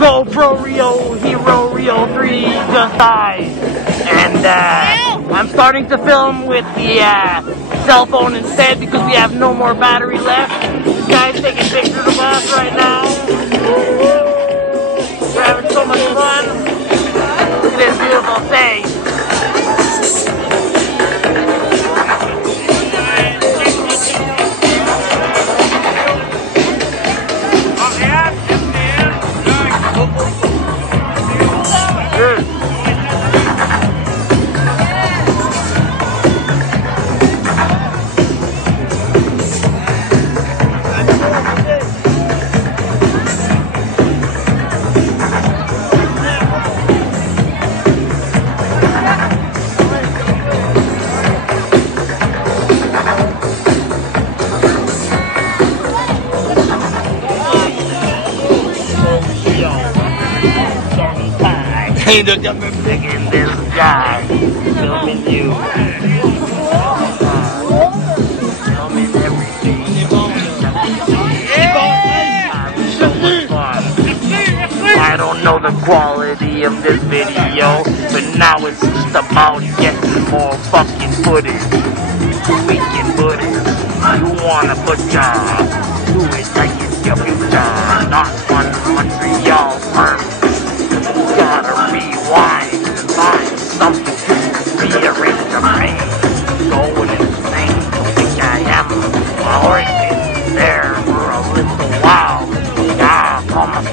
GoPro Hero Rio 3 just died. And I'm starting to film with the cell phone instead because we have no more battery left. This guy's taking pictures of us right now. We're having so much fun. Look at this beautiful thing. Ain't no jumping big in this guy. Filming you. Filming everything. Having so much fun. I don't know the quality of this video, but now it's just about getting more fucking footage. We can put it. You wanna put ya? Do it like it's your future. Not one Montreal firm. Gotta rewind and find something to rearrange the brain. Going insane, think I am. Already been there for a little while. Yeah, almost